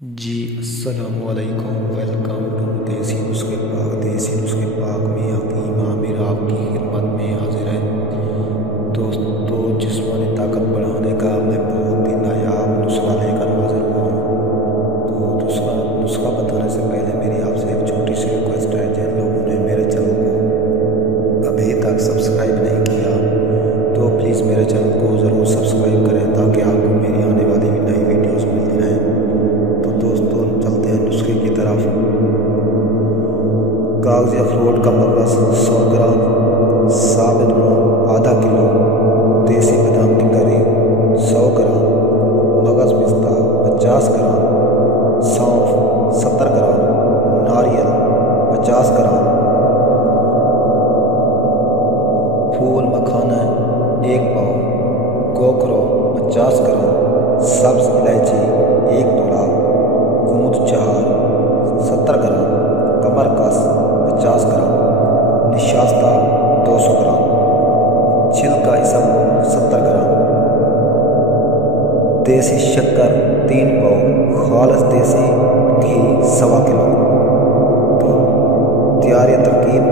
جی السلام علیکم، welcome to دیسی نسخے پاک میں حکیم عامر آپ کی خدمت میں حاضر ہے۔ دوستو، جسمانی طاقت بڑھانے کا میں بہت ہی نایاب نسخہ لے کر حاضر ہوا ہوں۔ تو نسخہ بتانے سے پہلے میری آپ سے ایک چھوٹی سی ریکویسٹ ہے، جن لوگوں نے میرے چینل کو ابھی تک سبسکرائب نہیں کیا تو پلیز میرے چینل کو ضرور سبسکرائب کریں تاکہ آپ کو میری آنے والی نئی ویڈیوز ملتی رہیں۔ تو دوستوں، چلتے ہیں نسخے کی طرف۔ کاغذی اخروٹ کا مغز 100 گرام، ثابت مونگ آدھا کلو، دیسی بادام کی گری 100 گرام، مغز پستہ 50 گرام، سونف 70 گرام، ناریل 50 گرام، پھول مکھانا 1 پاؤ، گوکھرو 50 گرام، سبز الائچی 1 تولا، گوند چہار 70 گرام، کمر کس 50 گرام، نشاستہ 200 گرام، چھلکا اسبگول 70 گرام، دیسی شکر 3 پاؤ، خالص دیسی گھی 1.25 کلو۔ تو تیاری ترکیب: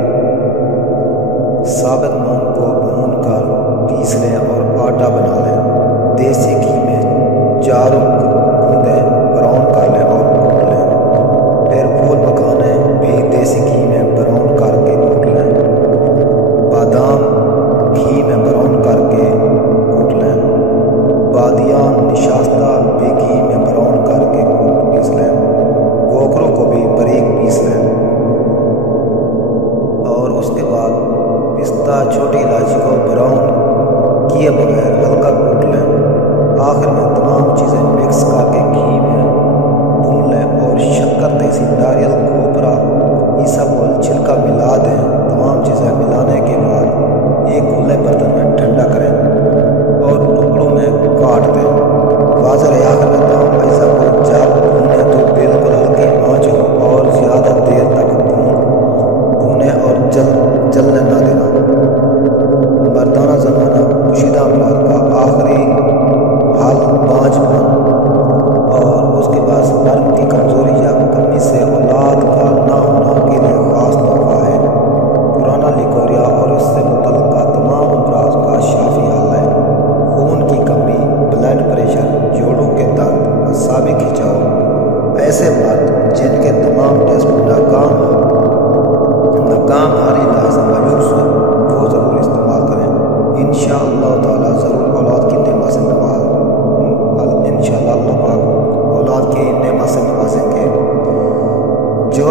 ثابت مونگ کو بھون کر پیس لیں اور آٹا بنا لیں۔ دیسی گھی میں چاروں بوندیں براؤن کر لیں اور کوٹ لیں۔ پھر پھول مکھانے بھی دیسی گھی میں براؤن کر کے کوٹ لیں۔ بادام گھی میں براؤن کر کے کوٹ لیں۔ بادیان نشاستہ بھی گھی میں براؤن کر کے پیس لیں۔ گوکھرو کو بھی باریک پیس لیں اور اس کے بعد پستہ چھوٹی الائچی کو براؤن کیے بغیر ہلکا کوٹ لیں۔ آخر میں تمام چیزیں مکس کر کے گھی میں بھون لیں اور شکر، دیسی ناریل، کھوپرا، اسبگول، چھلکا ملا دیں۔ تمام چیزیں ملانے کے بعد ایک کھلے برتن میں ٹھنڈا کریں اور ٹکڑوں میں کاٹ دیں۔ واضح ہے، آخر میں تمام اجزاء کو جب بھونے تو بالکل ہلکی آنچ ہو اور زیادہ دیر تک بھونے اور جلنے نہ دینا۔ مردانہ زمانہ پوشیدہ امراض کا آخری حل بانجھ پن اور اس کے بعد سپرم کی کمزوری یا کمی سے اولاد کا نہ ہونا کے لیے خاص تحفہ ہے۔ پرانا لیکوریا اور اس سے متعلقہ تمام امراض کا شافی حل ہے۔ خون کی کمی، بلڈ پریشر، جوڑوں کے درد، اعصابی کھنچاؤ، ایسے مرد جن کے تمام ٹیسٹ ناکام ہر علاج مایوس ہو، وہ ضرور استعمال کریں۔ انشاءاللہ تعالیٰ ضرور اولاد کی نعمت سے انشاءاللہ اللہ پاک اولاد کی نعمت سے نوازیں گے۔ جو